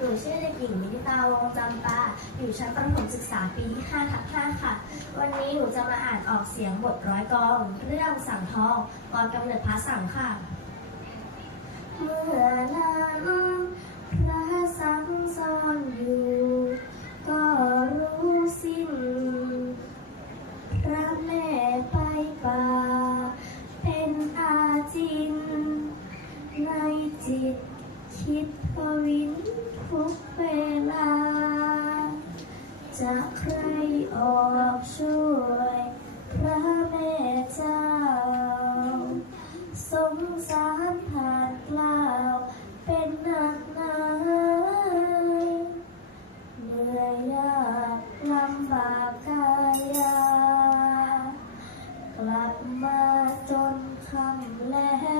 หนูชื่อเด็กหญิงมินิตาวงจำปา อยู่ชั้นประถมศึกษาปีที่5ทับ5ค่ะ วันนี้หนูจะมาอ่านออกเสียงบทร้อยกอง เรื่องสั่งทองกรกำเนิดพระสังค่ะ เมื่อนั้นพระสังซ่อนอยู่ ก็รู้สิ้น พระแม่ไปป่า เป็นอาจิน ในจิต คิดวินทุกเวลา จะใครออกช่วย พระแม่เจ้า สงสารผ่านกล้าเป็นหนักหนาเหนื่อยยากลำบากกายากลับมาจนคำแล้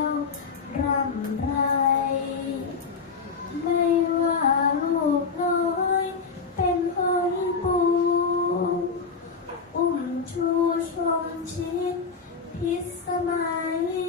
ชูชมชิดพิสมัย